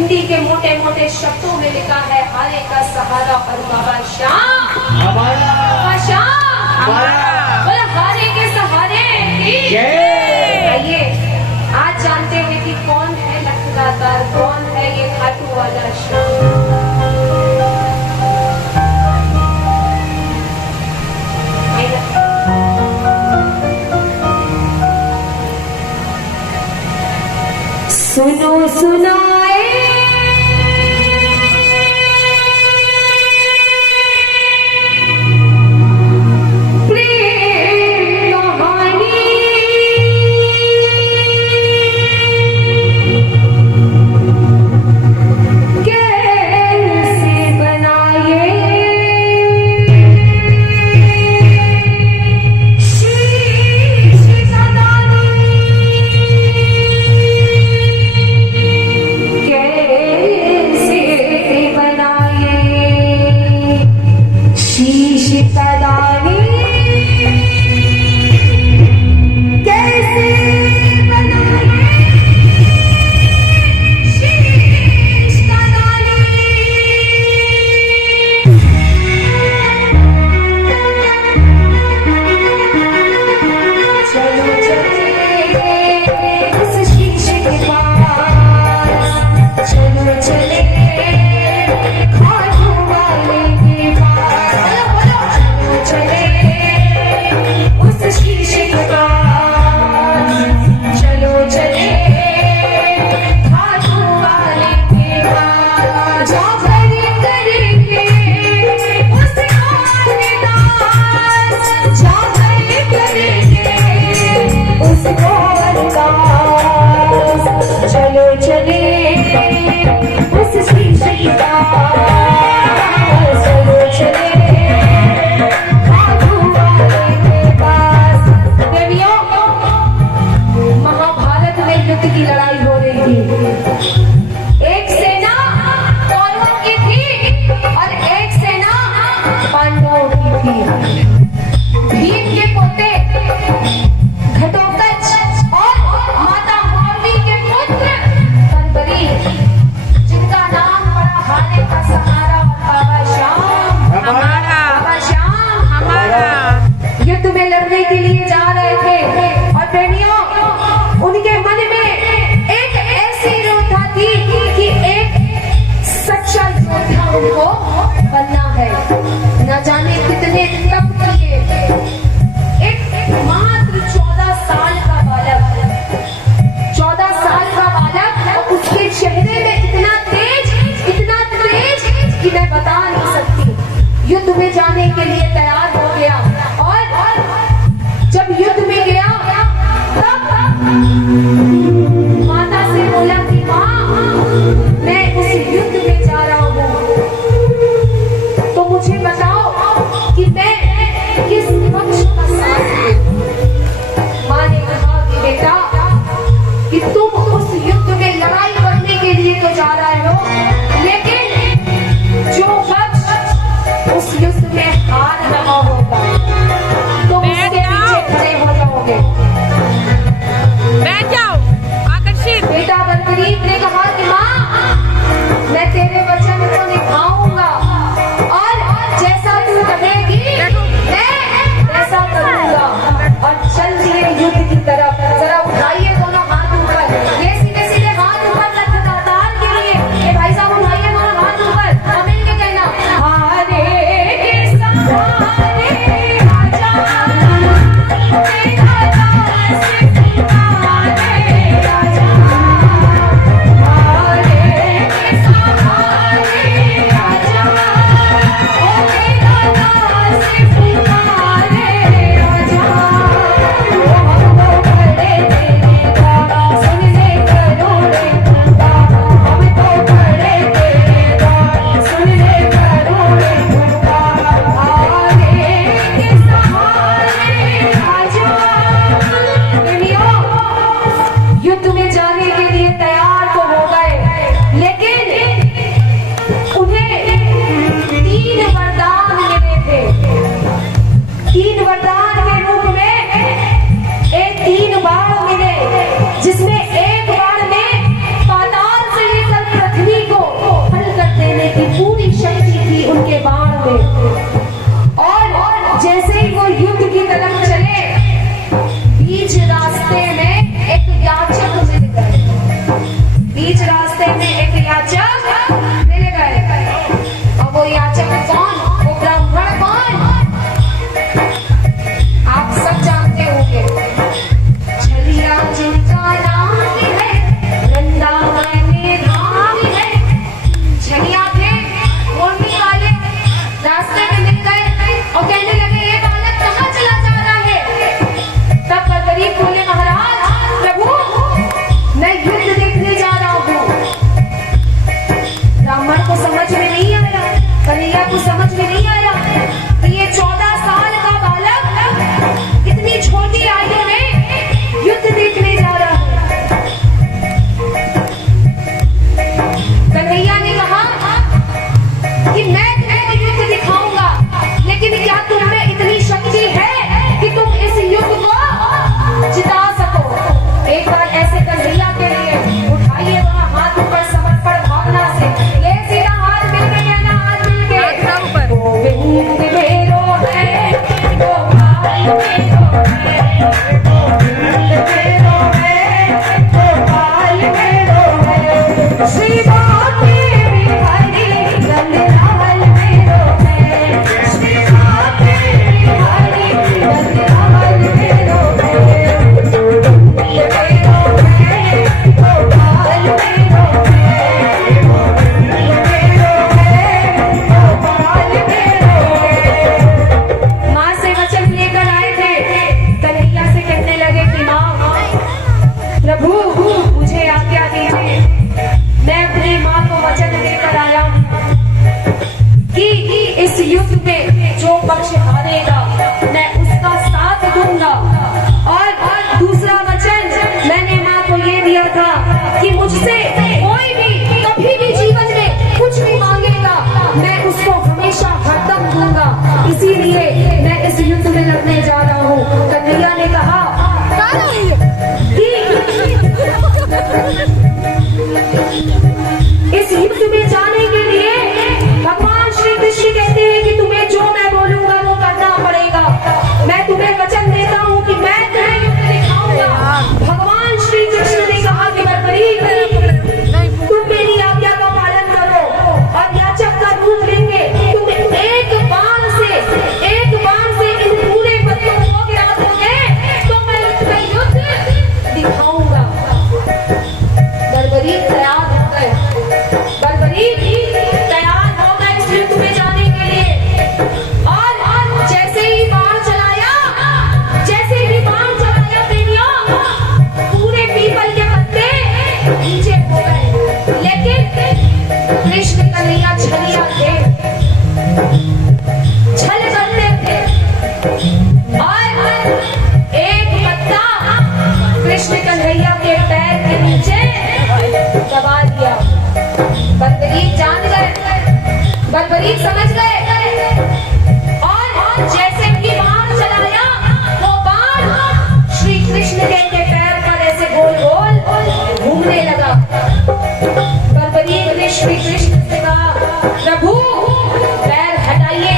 हिंदी के मोटे मोटे शब्दों में लिखा है हारे का सहारा और बाबा श्याम, बाबा श्याम, बोला हारे के सहारे की। आइए आज जानते हैं कि कौन है लखदातार, कौन है ये खाटू वाला श्याम। सुनो सुनाए रास्ते में एक याचक मिल गए। और वो याचक कौन? वो ब्राह्मण कौन? आप सब जानते होंगे। छलिया जिनका नाम है, वृंदावन में धाम है। छलिया थे, मोरनी वाले, रास्ते में मिल गए और कहने लगे ये बालक कहाँ चला जा रहा है? तब गरीब बोले महाराज प्रभु मैं युद्ध देखने जा रहा हूँ। ब्राह्मण को समझ में नहीं आया, कन्हैया को समझ में नहीं आया कि ये 14 साल का बालक इतनी छोटी आयु में युद्ध देखने जा रहा है। कन्हैया ने कहा कि मैं तुम्हें युद्ध दिखाऊंगा, लेकिन क्या तुम में इतनी शक्ति है कि तुम इस युद्ध को जिता सको? एक बार ऐसे कन्हैया के लिए उठाइए वहाँ हाथ ऊपर समर्पण भावना से, ये सीधा हाथ मिल के कहना, हाथ मिल के गोविंद मेरो है, गोपाल मेरो है, गोविंद मेरो है, गोपाल मेरो है, श्री गोपी बिहारी नंदलाल मेरो है, श्री गोपी बिहारी नंदलाल मेरो है, गोविंद मेरो है, गोपाल मेरो है, गोविंद मेरो है, गोपाल मेरो है। माँ से वचन लेकर आए थे, कन्हैया से कहने लगे कि माँ प्रभु मुझे आज्ञा दीजिए, मैं अपनी माँ को वचन देकर आया हूँ कि इस युद्ध में जो पक्ष हारेगा मैं उसका साथ दूंगा। और दूसरा वचन मैंने माँ को ये दिया था कि मुझसे कोई भी कभी भी जीवन में कुछ भी मांगेगा मैं उसको हमेशा हरदम दूंगा, इसीलिए मैं इस युद्ध में लड़ने जा रहा हूँ। कन्हैया ने कहा कि इस युद्ध में जाने के लिए भगवान श्री कृष्ण कहते हैं कि तुम्हें जो मैं बोलूंगा वो करना पड़ेगा। मैं तुम्हें वचन देता हूँ कि मैं तुम्हें युद्ध दिखाऊंगा। भगवान श्री कृष्ण ने कहा कि तुम मेरी आज्ञा का पालन करो और याचक का रूप लेंगे, तुम एक बाण से इन पूरे पत्थरों को गिरा दोगे तो मैं तुम्हें युद्ध दिखाऊंगा। बर्बरीक तैयार हो गए, बर्बरीक तैयार हो गए इस युद्ध में जाने के लिए। और जैसे ही बाण चलाया प्रेमियों, पूरे पीपल के पत्ते नीचे हो गए। लेकिन कृष्ण कन्हैया छलिया थे, छल करते थे और एक पत्ता कृष्ण कन्हैया के पैर के नीचे दबा दिया। बर्बरीक जान गए, बर्बरीक समझ गए और जैसे ही बाण चलाया वो बाण श्री कृष्ण के पैर पर ऐसे गोल गोल घूमने लगा। बर्बरीक ने श्री कृष्ण से कहा प्रभु पैर हटाइए,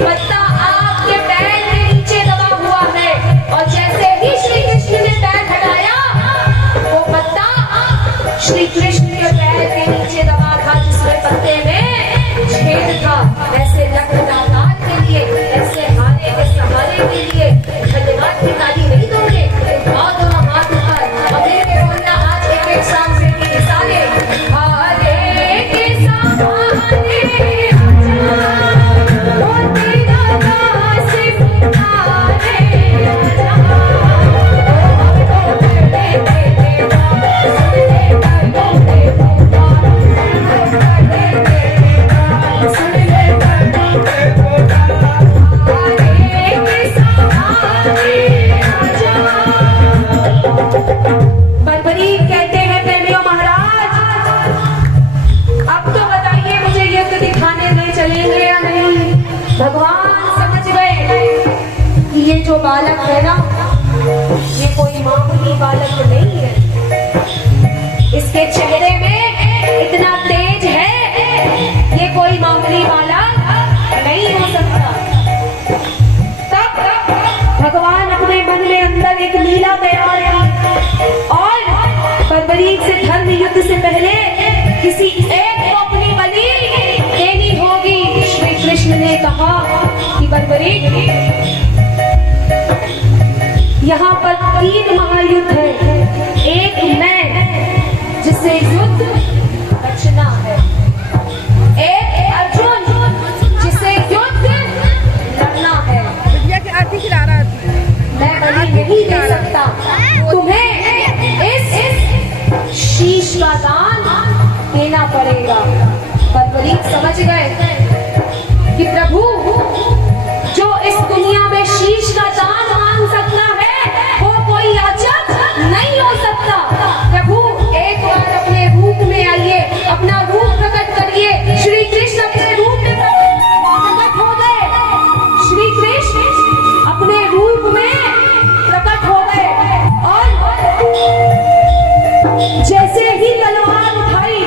पत्ता आपके पैर के नीचे दबा हुआ है। और जैसे ही श्री कृष्ण ने पैर हटाया वो पत्ता श्री कृष्ण के पैर के नीचे दबा था, जिसमें पत्ते में छेद था। ऐसे लखनऊ के लिए, ऐसे हारे के सहारे के लिए धन्यवाद की ताली नहीं दोगे? और दोनों हाथ ऊपर और मेरे बोलना आज एक साथ से कि सारे हारे के सहारे बर्बरीक कहते हैं प्रेमियों महाराज अब तो बताइए मुझे युद्ध दिखाने में चलेंगे या नहीं? भगवान समझ गए कि ये जो बालक है ना ये कोई मामूली बालक नहीं है, इसके चेहरे में इतना तेज है, ये कोई मामूली बालक नहीं हो सकता। तब भगवान अपने मन में अंदर एक लीला तैयार की और बर्बरीक से धर्म युद्ध से पहले फरवरी यहाँ पर 3 महायुद्ध है। एक मैं जिसे युद्ध बचना है, एक अर्जुन जिसे युद्ध लड़ना है। मैं बलि नहीं दे सकता, तुम्हें इस शीश का दान देना पड़ेगा। फरवरी समझ गए कि प्रभु जो इस दुनिया में शीश का दान मांग सकता है वो कोई याचक नहीं हो सकता। प्रभु एक बार अपने रूप में आइए, अपना रूप प्रकट करिए। श्री कृष्ण अपने रूप में प्रकट हो गए, श्री कृष्ण अपने रूप में प्रकट हो गए और जैसे ही तलवार उठाई,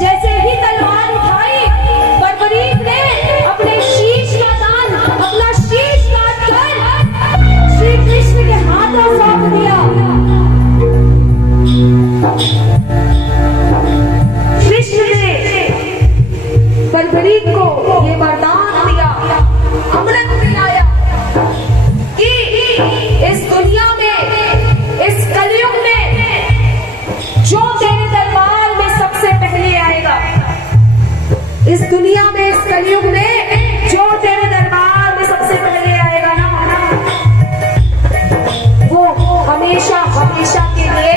जैसे ही तलवार उठाई, बर्बरीक ने अपने शीश का दान, अपना शीश काट कर श्री कृष्ण के हाथों सौंप दिया। कृष्ण ने बर्बरीक को ये वरदान दिया, अमृत दिलाया कि इस दुनिया में, इस कलयुग में जो तेरे दरबार में सबसे पहले आएगा, इस दुनिया में, इस कलयुग में जो तेरे दरबार में सबसे पहले आएगा ना, वो हमेशा हमेशा के लिए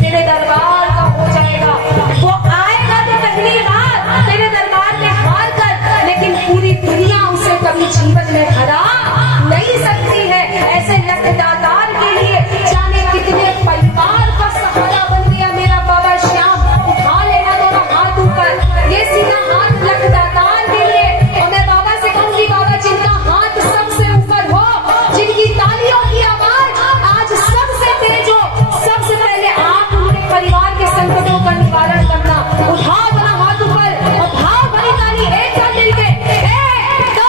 तेरे दरबार का हो जाएगा। वो आएगा तो पहली बार तेरे दरबार में हार कर, लेकिन पूरी दुनिया उसे कभी जीवन में हरा नहीं सकती है। ऐसे रक्तदातार के लिए जाने कितने परिवार का सहारा बन गया मेरा बाबा श्याम। उठा लेना दोनों हाथ ऊपर, ये सीधा हाथ रक्तदातार के लिए। और मैं बाबा से कहूंगी, बाबा जिनका हाथ सबसे ऊपर हो, जिनकी तालियों की आवाज आज सबसे तेज हो, सबसे पहले आप उनके परिवार के संकटों का निवारण करना। उठाओ दोनों हाथ ऊपर और भाव भरी ताली एक साथ मिलके 1 2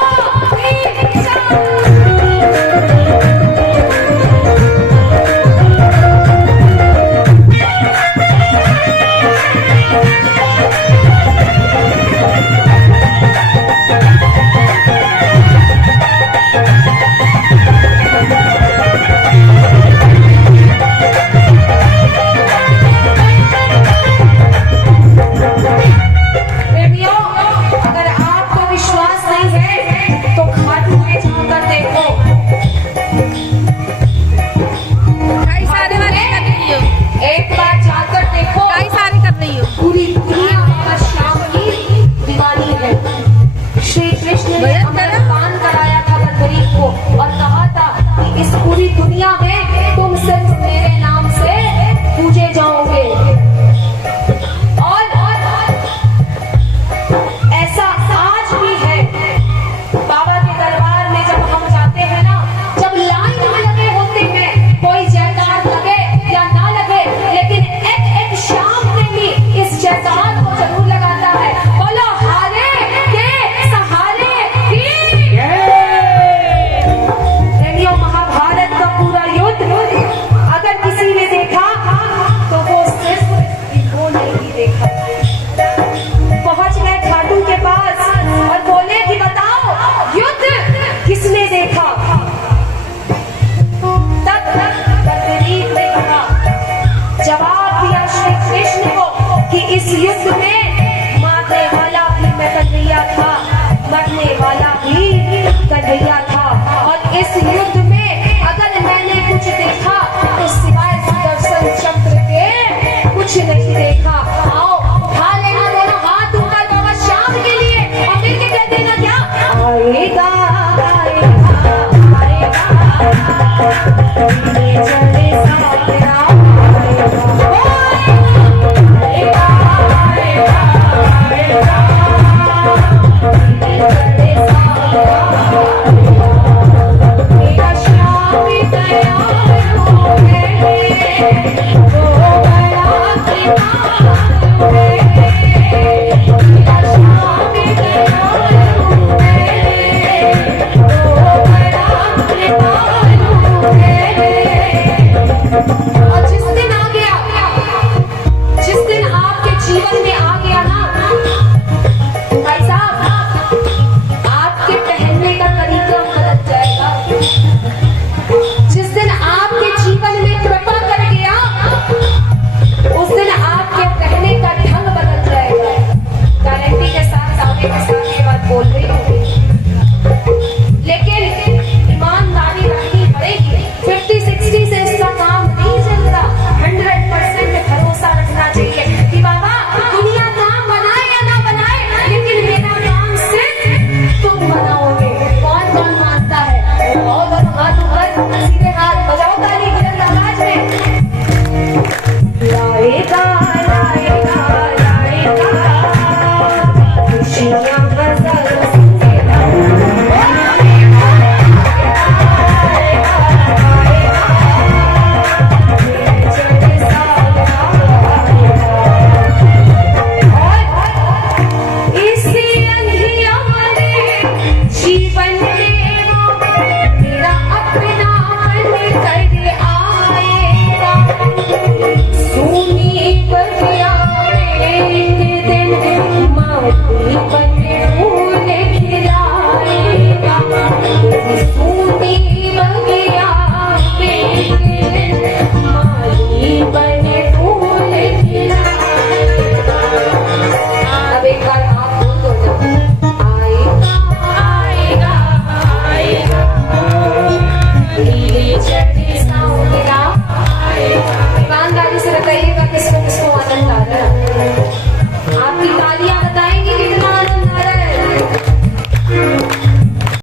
3 4। अगर आपको विश्वास नहीं है तो खाटू में जाकर देखो। एक बार जाकर देखो, पूरी दुनिया बाबा श्याम की दीवानी है। श्री कृष्ण ने अमृत पान कराया था बर्बरीक को और कहा था कि इस पूरी दुनिया में तुम सिर्फ मेरे नाम से पूजे जाओगे। ऐसा आज भी है। बाबा के दरबार में जब हम जाते हैं ना, जब लाइन में लगे होते हैं, कोई जयकार लगे या ना लगे, लेकिन एक शाम में भी इस जयकार को जरूर लगाता है। बोलो हारे के सहारे की। महाभारत का पूरा युद्ध अगर किसी ने देखा तो वो सिर्फ इनको नहीं देखा। पहुंच गए खाटू के पास और बोले कि बताओ युद्ध किसने देखा। तब बर्बरीक ने कहा, जवाब दिया श्री कृष्ण को कि इस युद्ध में मारने वाला भी मैं कन्हैया था, मरने वाला भी कन्हैया था। और इस युद्ध में अगर मैंने कुछ देखा तो सिवाय सुदर्शन चक्र के कुछ नहीं देखा। आओ उठा लेना दोनों हाथ ऊपर बाबा श्याम के लिए और मिलके कह देना क्या आएगा आएगा आएगा चले सारा श्याम